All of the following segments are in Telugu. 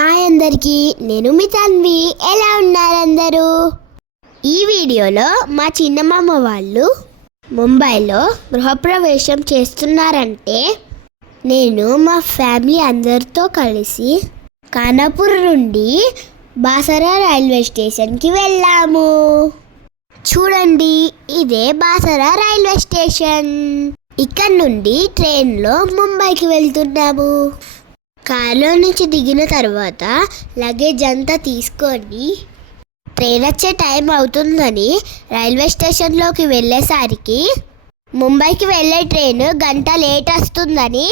హాయ్ అందరికీ, నేను మీ తన్వి. ఎలా ఉన్నారు అందరూ? ఈ వీడియోలో మా చిన్నమామ వాళ్ళు ముంబైలో గృహప్రవేశం చేస్తున్నారంటే నేను మా ఫ్యామిలీ అందరితో కలిసి ఖానాపూర్ నుండి బాసరా రైల్వే స్టేషన్కి వెళ్ళాము. చూడండి, ఇదే బాసరా రైల్వే స్టేషన్. ఇక్కడ నుండి ట్రైన్లో ముంబైకి వెళ్తున్నాము. కారులో నుంచి దిగిన తర్వాత లగేజ్ అంతా తీసుకొని ట్రైన్ వచ్చే టైం అవుతుందని రైల్వే స్టేషన్లోకి వెళ్ళేసరికి ముంబైకి వెళ్ళే ట్రైన్ గంట లేట్ వస్తుందని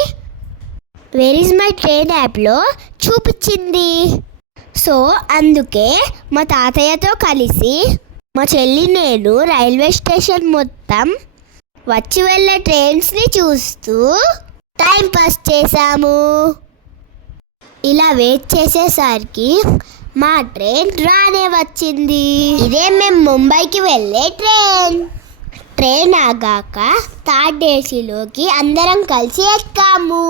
వేర్ ఇస్ మై ట్రైన్ యాప్లో చూపించింది. సో అందుకే మా తాతయ్యతో కలిసి మా చెల్లి నేను రైల్వే స్టేషన్ మొత్తం వచ్చి వెళ్ళే ట్రైన్స్ని చూస్తూ టైం పాస్ చేశాము. ఇలా వెయిట్ చేసేసరికి మా ట్రైన్ రానే వచ్చింది. ఇదే మేము ముంబైకి వెళ్ళే ట్రైన్ ఆగాక థర్డ్ ఏసీలోకి అందరం కలిసి ఎక్కాము.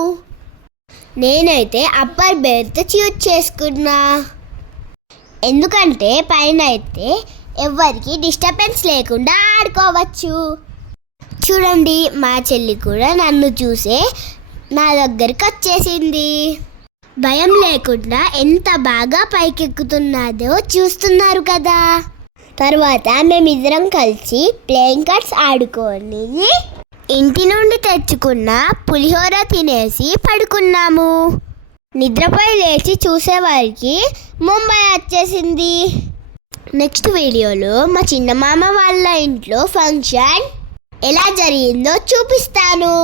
నేనైతే అప్పర్ బెర్త్ చూజ్ చేసుకున్నా, ఎందుకంటే పైన అయితే ఎవరికి డిస్టర్బెన్స్ లేకుండా ఆడుకోవచ్చు. చూడండి, మా చెల్లి కూడా నన్ను చూసే నా దగ్గరికి వచ్చేసింది. భయం లేకుండా ఎంత బాగా పైకెక్కుతున్నదో చూస్తున్నారు కదా. తర్వాత మేమిద్దరం కలిసి ప్లేయింగ్ కార్డ్స్ ఆడుకొని ఇంటి నుండి తెచ్చుకున్న పులిహోర తినేసి పడుకున్నాము. నిద్రపోయి లేచి చూసేవారికి ముంబై వచ్చేసింది. నెక్స్ట్ వీడియోలో మా చిన్నమామ వాళ్ళ ఇంట్లో ఫంక్షన్ ఎలా జరిగిందో చూపిస్తాను.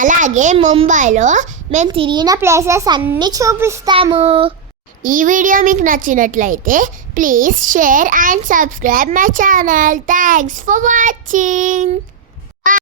అలాగే ముంబైలో మేము తిరిగిన ప్లేసెస్ అన్నీ చూపిస్తాము. ఈ వీడియో మీకు నచ్చినట్లయితే please share and subscribe my channel. Thanks for watching.